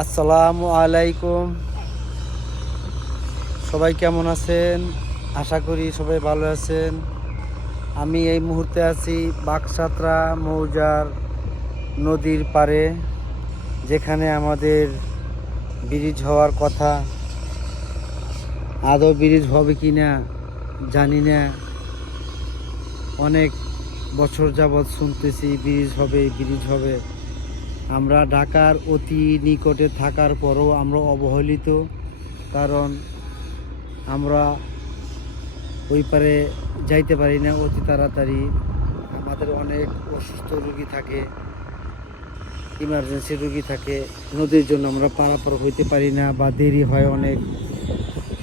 আসসালামু আলাইকুম। সবাই কেমন আছেন? আশা করি সবাই ভালো আছেন। আমি এই মুহূর্তে আছি বাকসাতরা মৌজার নদীর পাড়ে, যেখানে আমাদের ব্রিজ হওয়ার কথা। আদৌ ব্রিজ হবে কি না জানি না। অনেক বছর যাবৎ শুনতেছি ব্রিজ হবে, ব্রিজ হবে। আমরা ঢাকার অতি নিকটে থাকার পরও আমরা অবহেলিত, কারণ আমরা ওই পারে যাইতে পারি না অতি তাড়াতাড়ি। আমাদের অনেক অসুস্থ রোগী থাকে, ইমার্জেন্সি রোগী থাকে, নদীর জন্য আমরা পারাপার হইতে পারি না বা দেরি হয় অনেক।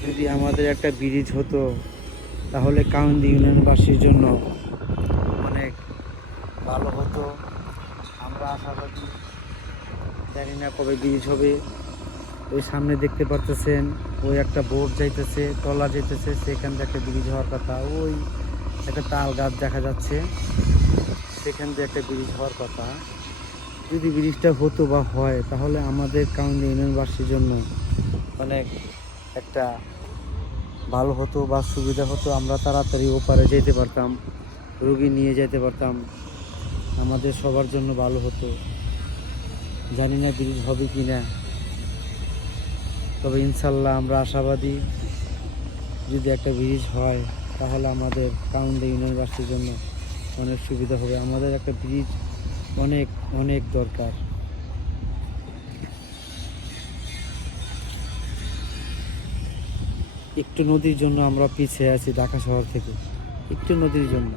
যদি আমাদের একটা ব্রিজ হতো তাহলে কাউন্দি ইউনিয়নবাসীর জন্য অনেক ভালো হতো। আমরা আশাবাদী, জানি না কবে ব্রিজ হবে। ওই সামনে দেখতে পারতেছেন, ওই একটা বোট যাইতেছে, ট্রলা যাইতেছে, সেখান থেকে একটা ব্রিজ হওয়ার কথা। ওই একটা তাল গাছ দেখা যাচ্ছে, সেখান থেকে একটা ব্রিজ হওয়ার কথা। যদি ব্রিজটা হতো বা হয় তাহলে আমাদের কাউন্দি ইউনিয়নবাসীর জন্য অনেক একটা ভালো হতো বা সুবিধা হতো। আমরা তাড়াতাড়ি ওপারে যেতে পারতাম, রুগী নিয়ে যেতে পারতাম, আমাদের সবার জন্য ভালো হতো। জানি না ব্রিজ হবে কি না, তবে ইনশাল্লাহ আমরা আশাবাদী, যদি একটা ব্রিজ হয় তাহলে আমাদের কাউন্দি ইউনিয়নবাসীর জন্য অনেক সুবিধা হবে। আমাদের একটা ব্রিজ অনেক অনেক দরকার। একটু নদীর জন্য আমরা পিছিয়ে আছি ঢাকা শহর থেকে, একটু নদীর জন্য।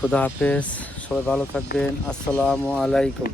খুদা হাফেজ, সবাই ভালো থাকবেন। আসসালামু আলাইকুম।